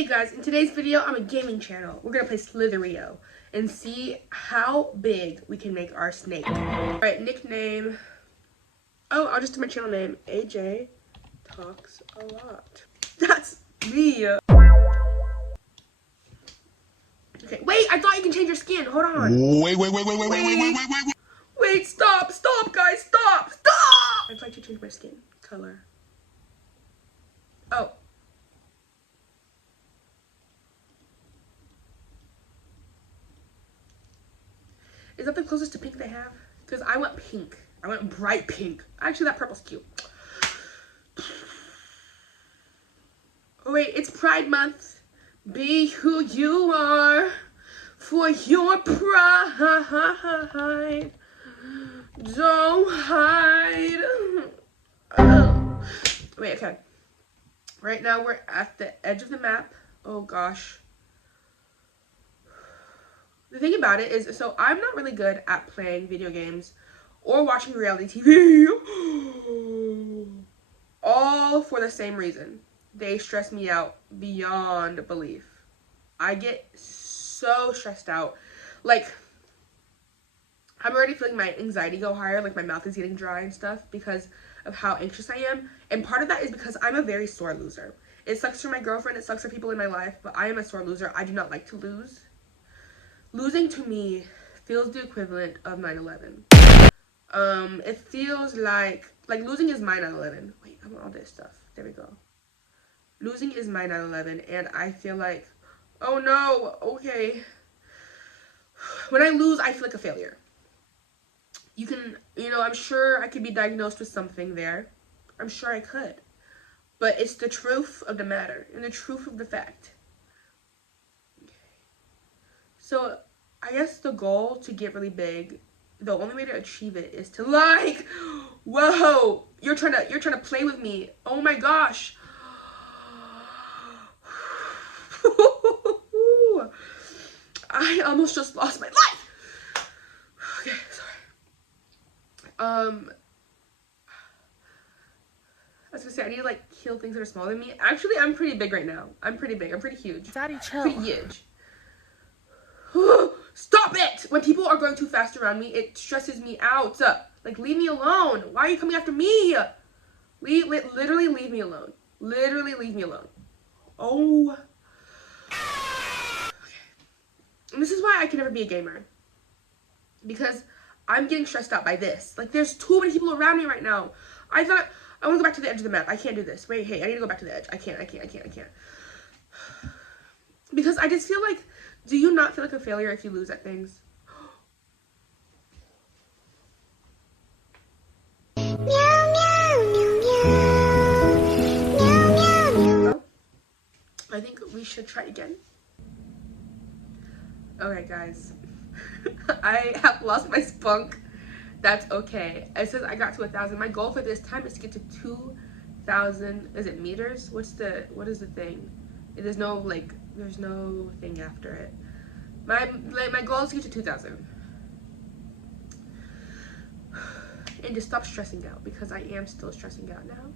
Hey guys, in today's video, I'm a gaming channel. We're gonna play Slitherio and see how big we can make our snake. Alright, nickname. Oh, I'll just do my channel name. AJ Talks a Lot. That's me. Okay, wait, I thought you can change your skin. Hold on. Wait, stop, guys, stop. I'd like to change my skin color. Oh. Is that the closest to pink they have? Because I want pink. I want bright pink. Actually, that purple's cute. Oh wait, it's Pride Month. Be who you are for your pride. Don't hide. Oh. Wait, okay. Right now we're at the edge of the map. Oh gosh. The thing about it is, so I'm not really good at playing video games or watching reality TV. All for the same reason. They stress me out beyond belief. I get so stressed out. Like, I'm already feeling my anxiety go higher. Like, my mouth is getting dry and stuff because of how anxious I am. And part of that is because I'm a very sore loser. It sucks for my girlfriend. It sucks for people in my life. But I am a sore loser. I do not like to lose. Losing to me feels the equivalent of 9/11. It feels like losing is my 9/11. Wait, I want all this stuff. There we go. Losing is my 9/11, and I feel like, oh no, okay. When I lose, I feel like a failure. I'm sure I could be diagnosed with something there. I'm sure I could. But it's the truth of the matter and the truth of the fact. So, I guess the goal to get really big, the only way to achieve it is to whoa, you're trying to play with me. Oh my gosh. I almost just lost my life. Okay, sorry. I was gonna say, I need to kill things that are smaller than me. Actually, I'm pretty big right now. I'm pretty big. I'm pretty huge. Daddy, chill. Pretty huge. Stop it! When people are going too fast around me, it stresses me out. Leave me alone. Why are you coming after me? Literally leave me alone. Literally leave me alone. Oh. Okay. And this is why I can never be a gamer. Because I'm getting stressed out by this. There's too many people around me right now. I want to go back to the edge of the map. I can't do this. Wait, hey, I need to go back to the edge. I can't. Because I just feel like, do you not feel like a failure if you lose at things? Well, I think we should try again. Okay, guys. I have lost my spunk. That's okay. It says I got to 1,000. My goal for this time is to get to 2,000. Is it meters? What is the thing? There's no there's no thing after it. My goal is to get to 2,000. And to stop stressing out, because I am still stressing out now.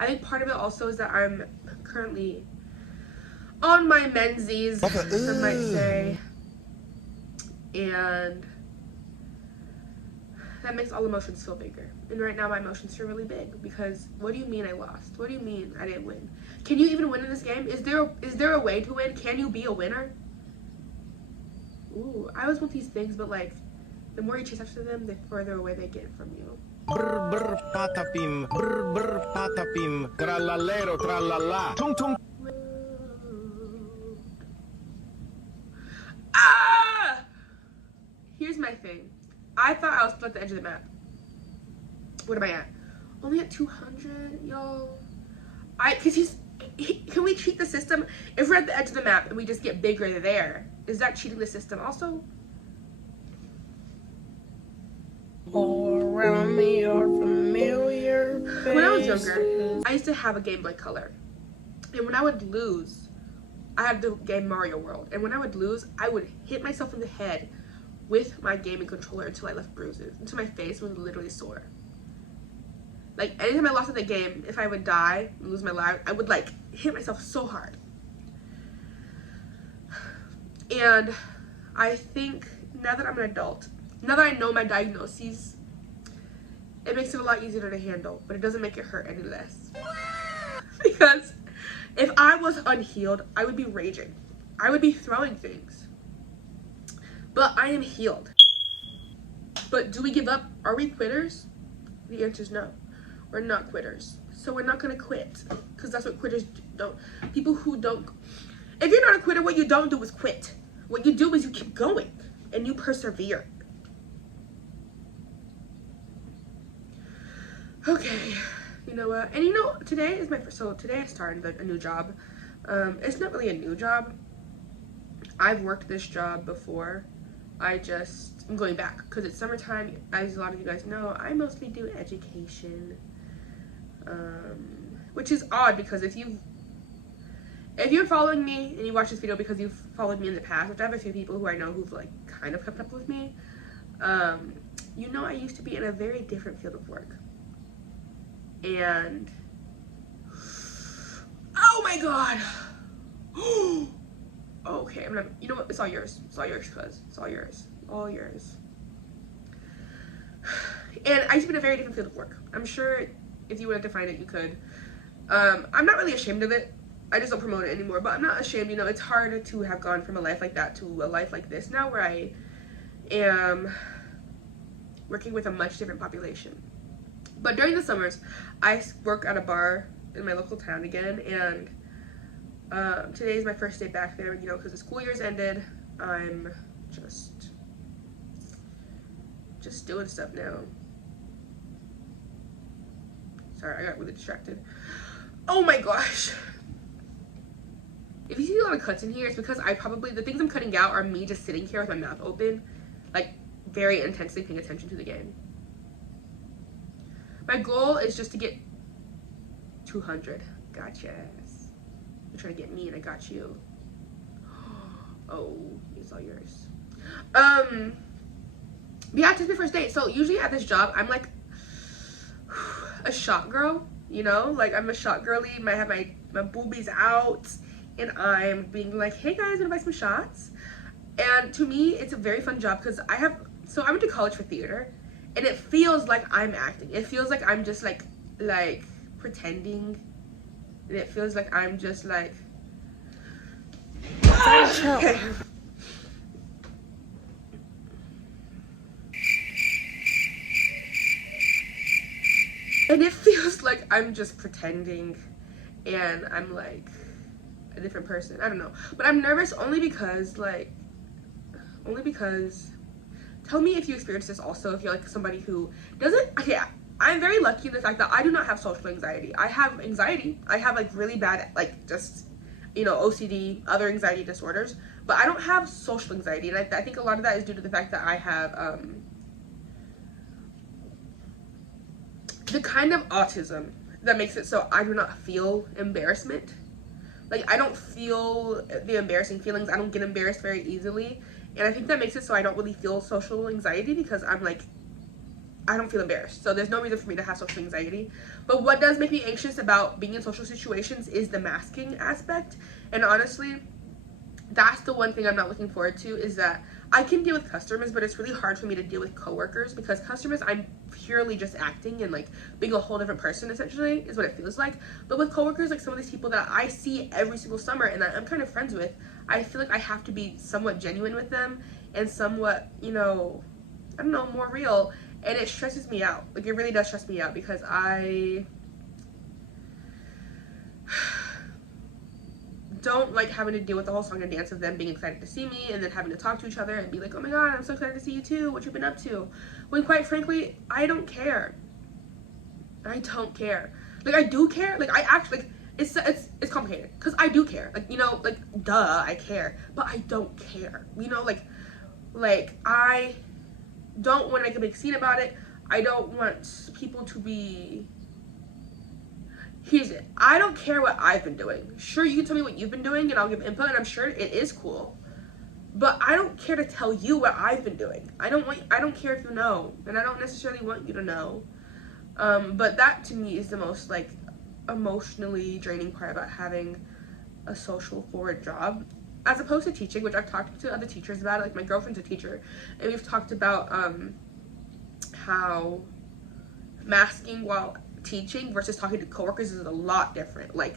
I think part of it also is that I'm currently on my menses, some might say. And that makes all emotions feel bigger. And right now my emotions feel really big because what do you mean I lost? What do you mean I didn't win? Can you even win in this game? Is there a way to win? Can you be a winner? Ooh, I always want these things, but the more you chase after them, the further away they get from you. Brr brr patapim, brr brr patapim, trallalero trallala. Tung tung. Ah! Here's my thing. I thought I was still at the edge of the map. What am I at? Only at 200, y'all. Can we cheat the system? If we're at the edge of the map and we just get bigger there, is that cheating the system also? All around me are familiar faces. When I was younger, I used to have a Game Boy Color. And when I would lose, I had the game Mario World. And when I would lose, I would hit myself in the head with my gaming controller until I left bruises. Until my face was literally sore. Anytime I lost at the game, if I would die and lose my life, I would hit myself so hard. And I think now that I'm an adult, now that I know my diagnoses, it makes it a lot easier to handle, but it doesn't make it hurt any less. Because if I was unhealed, I would be raging. I would be throwing things. But I am healed. But do we give up? Are we quitters? The answer is no. We're not quitters. So we're not going to quit. Because that's what quitters don't. People who don't. If you're not a quitter, what you don't do is quit. What you do is you keep going. And you persevere. Okay. You know what? And you know, today is my first. So today I started a new job. It's not really a new job. I've worked this job before. I'm going back because it's summertime. As a lot of you guys know, I mostly do education, which is odd because if you're following me and you watch this video because you've followed me in the past, which I have a few people who I know who've like kind of kept up with me, you know I used to be in a very different field of work. And oh my god. Okay, you know what? It's all yours. It's all yours, cuz. It's all yours. All yours. And I used to be in a very different field of work. I'm sure if you wanted to find it, you could. I'm not really ashamed of it. I just don't promote it anymore. But I'm not ashamed. You know, it's hard to have gone from a life like that to a life like this now, where I am working with a much different population. But during the summers, I work at a bar in my local town again, and today is my first day back there, you know, because the school year's ended. I'm just doing stuff now. Sorry, I got really distracted. Oh my gosh. If you see a lot of cuts in here, it's because the things I'm cutting out are me just sitting here with my mouth open, like very intensely paying attention to the game. My goal is just to get 200. Gotcha. You're trying to get me and I got you. Oh, it's all yours. Yeah, today's my first date. So usually at this job, I'm like a shot girl, you know? Like I'm a shot girly. I have my boobies out and I'm being like, hey guys, wanna buy some shots? And to me, it's a very fun job because I went to college for theater and it feels like I'm acting. It feels like I'm just like pretending. And it feels like I'm just like okay. And it feels like I'm just pretending and I'm like a different person. I don't know. But I'm nervous only because tell me if you experience this also, if you're like somebody who doesn't. Okay, I'm very lucky in the fact that I do not have social anxiety. I have anxiety. I have like really bad, like just, you know, OCD, other anxiety disorders, but I don't have social anxiety. And I think a lot of that is due to the fact that I have the kind of autism that makes it so I do not feel embarrassment. Like I don't feel the embarrassing feelings. I don't get embarrassed very easily. And I think that makes it so I don't really feel social anxiety because I'm like, I don't feel embarrassed. So there's no reason for me to have social anxiety. But what does make me anxious about being in social situations is the masking aspect. And honestly, that's the one thing I'm not looking forward to, is that I can deal with customers, but it's really hard for me to deal with coworkers because customers, I'm purely just acting and like being a whole different person essentially is what it feels like. But with coworkers, like some of these people that I see every single summer and that I'm kind of friends with, I feel like I have to be somewhat genuine with them and somewhat, you know, I don't know, more real. And it stresses me out. Like, it really does stress me out because I don't like having to deal with the whole song and dance of them being excited to see me and then having to talk to each other and be like, oh my god, I'm so excited to see you too. What you been up to? When quite frankly, I don't care. I don't care. Like, I do care. Like, I actually, like, it's complicated because I do care. Like, you know, like, duh, I care. But I don't care. You know, like I don't want to make a big scene about it. I don't want people to be. Here's it. I don't care what I've been doing. Sure, you can tell me what you've been doing and I'll give input and I'm sure it is cool. But I don't care to tell you what I've been doing. I don't care if you know, and I don't necessarily want you to know. But that to me is the most emotionally draining part about having a social forward job. as opposed to teaching, which I've talked to other teachers about it, like my girlfriend's a teacher, and we've talked about how masking while teaching versus talking to coworkers is a lot different. Like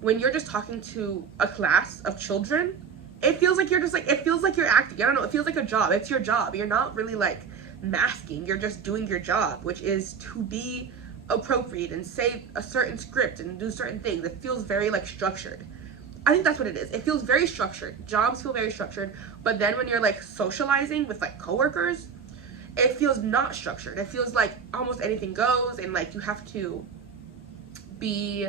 when you're just talking to a class of children, it feels like you're just like, it feels like you're acting. I don't know, it feels like a job. It's your job. You're not really like masking. You're just doing your job, which is to be appropriate and say a certain script and do certain things. It feels very like structured. I think that's what it is. It feels very structured. Jobs feel very structured, but then when you're like socializing with like coworkers, it feels not structured. It feels like almost anything goes, and like you have to be,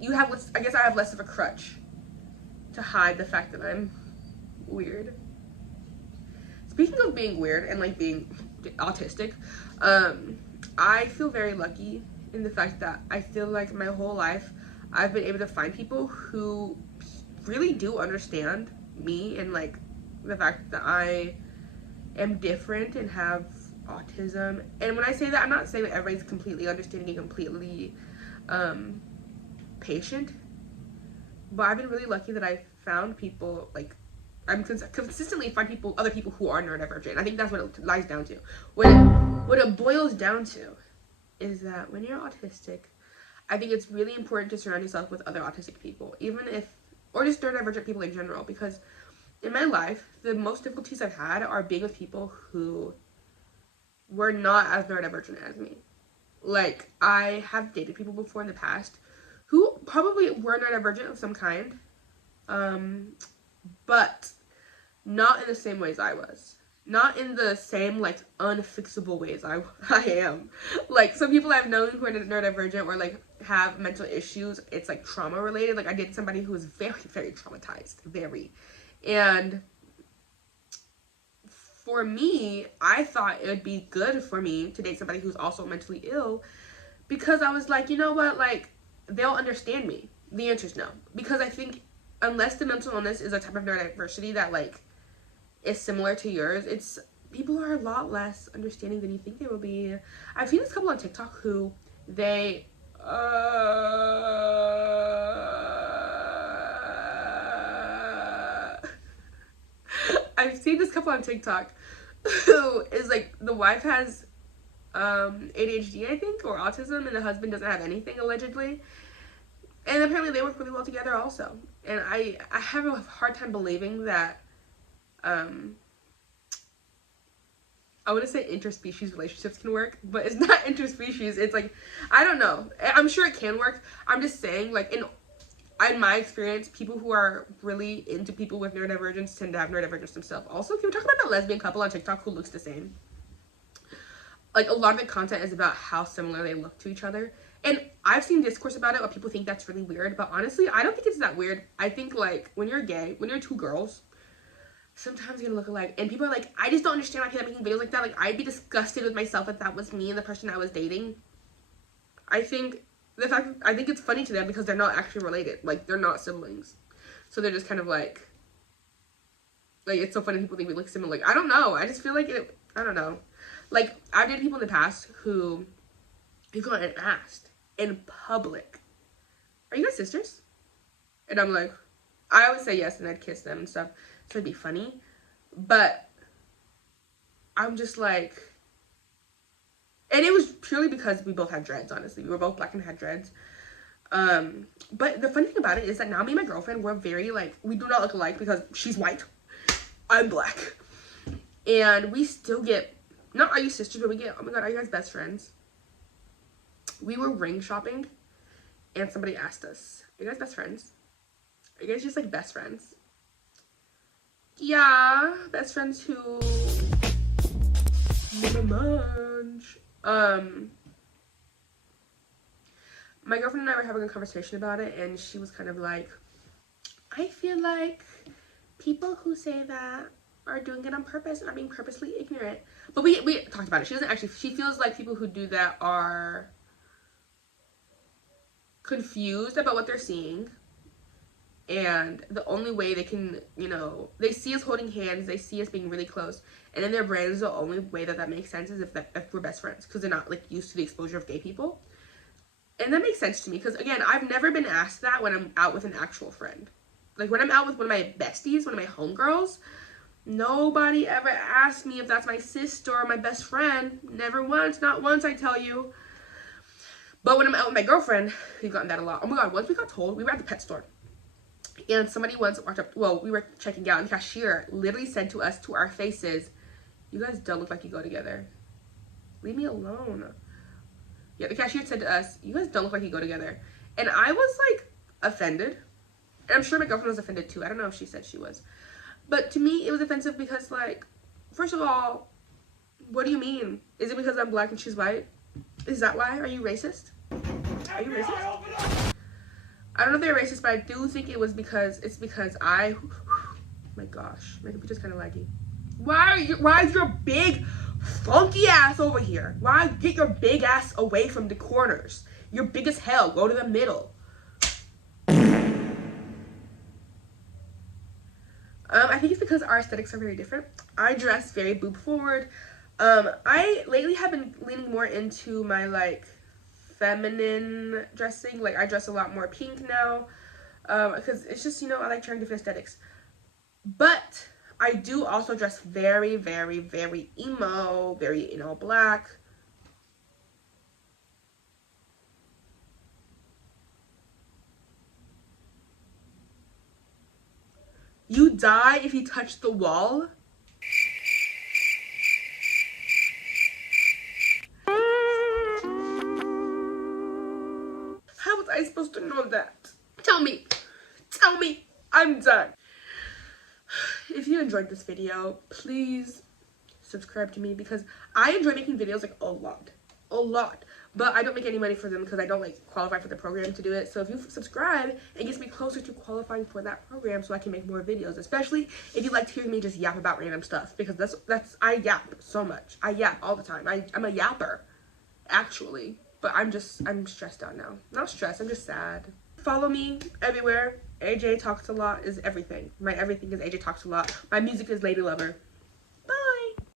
you have, I guess I have less of a crutch to hide the fact that I'm weird. Speaking of being weird and like being autistic, I feel very lucky in the fact that I feel like my whole life I've been able to find people who really do understand me and like the fact that I am different and have autism. And when I say that, I'm not saying that everybody's completely understanding and completely patient, but I've been really lucky that I found people, like I'm consistently find people, other people who are neurodivergent. I think that's what it lies down to. What it boils down to is that when you're autistic, I think it's really important to surround yourself with other autistic people, even if, or just neurodivergent people in general, because in my life, the most difficulties I've had are being with people who were not as neurodivergent as me. Like, I have dated people before in the past who probably were neurodivergent of some kind, but not in the same ways I was. Not in the same, like, unfixable ways I am. Like, some people I've known who are neurodivergent or, like, have mental issues, it's, like, trauma-related. Like, I dated somebody who was very, very traumatized. Very. And for me, I thought it would be good for me to date somebody who's also mentally ill, because I was like, you know what, like, they'll understand me. The answer is no. Because I think unless the mental illness is a type of neurodiversity that, like, is similar to yours, it's, people are a lot less understanding than you think they will be. I've seen this couple on TikTok who they I've seen this couple on TikTok who is like, the wife has ADHD, I think, or autism, and the husband doesn't have anything, allegedly. And apparently they work really well together also. And I have a hard time believing that I want to say interspecies relationships can work, but it's not interspecies. It's like, I don't know. I'm sure it can work. I'm just saying, like, in my experience, people who are really into people with neurodivergence tend to have neurodivergence themselves. Also, can we talk about the lesbian couple on TikTok who looks the same? Like, a lot of the content is about how similar they look to each other. And I've seen discourse about it where people think that's really weird, but honestly, I don't think it's that weird. I think, like, when you're gay, when you're two girls, sometimes you're gonna look alike. And people are like, I just don't understand why people are making videos like that. Like, I'd be disgusted with myself if that was me and the person I was dating. I think it's funny to them because they're not actually related. Like, they're not siblings. So they're just kind of like, it's so funny people think we look similar. Like, I don't know. I just feel like it, I don't know. Like, I've dated people in the past who have gone and asked in public, are you guys sisters? And I'm like, I always say yes and I'd kiss them and stuff. So it'd be funny. But I'm just like, and it was purely because we both had dreads, honestly. We were both black and had dreads. But the funny thing about it is that now me and my girlfriend, we're very, like, we do not look alike because she's white, I'm black. And we still get, not are you sisters, but we get, oh my god, are you guys best friends? We were ring shopping and somebody asked us, are you guys best friends? Are you guys just, like, best friends? Yeah, best friends who munch. My girlfriend and I were having a conversation about it, and she was kind of like, I feel like people who say that are doing it on purpose and are being purposely ignorant. But we talked about it. She doesn't actually, she feels like people who do that are confused about what they're seeing, and the only way they can, you know, they see us holding hands, they see us being really close, and in their brains the only way that makes sense is if we're best friends, because they're not, like, used to the exposure of gay people. And that makes sense to me, because again, I've never been asked that when I'm out with an actual friend. Like when I'm out with one of my besties, one of my homegirls, nobody ever asks me if that's my sister or my best friend. Never once, not once, I tell you. But when I'm out with my girlfriend, we've gotten that a lot. Oh my god, once we got told, we were at the pet store. And somebody once walked up, well, we were checking out, and the cashier literally said to us, to our faces, "You guys don't look like you go together. Leave me alone." Yeah, the cashier said to us, "You guys don't look like you go together." And I was like offended. And I'm sure my girlfriend was offended too. I don't know if she said she was. But to me, it was offensive because, like, first of all, what do you mean? Is it because I'm black and she's white? Is that why? Are you racist? Are you racist? I don't know if they're racist, but I do think it's because my gosh, my computer's kind of laggy. Why is your big funky ass over here? Why get your big ass away from the corners? You're big as hell. Go to the middle. I think it's because our aesthetics are very different. I dress very boob forward. I lately have been leaning more into my like feminine dressing. Like I dress a lot more pink now, because it's just, you know, I like trying different aesthetics. But I do also dress very, very, very emo, very in all black. You die if you touch the wall? How was I supposed to know that? Tell me. Tell me. I'm done. If you enjoyed this video, please subscribe to me because I enjoy making videos like a lot. But I don't make any money for them because I don't like qualify for the program to do it. So if you subscribe, it gets me closer to qualifying for that program so I can make more videos, especially if you like to hear me just yap about random stuff, because that's I yap so much. I yap all the time. I'm a yapper, actually. But I'm stressed out now. Not stressed, I'm just sad. Follow me everywhere. AJ Talks a Lot is everything. My everything is AJ Talks a Lot. My music is Lady Lover.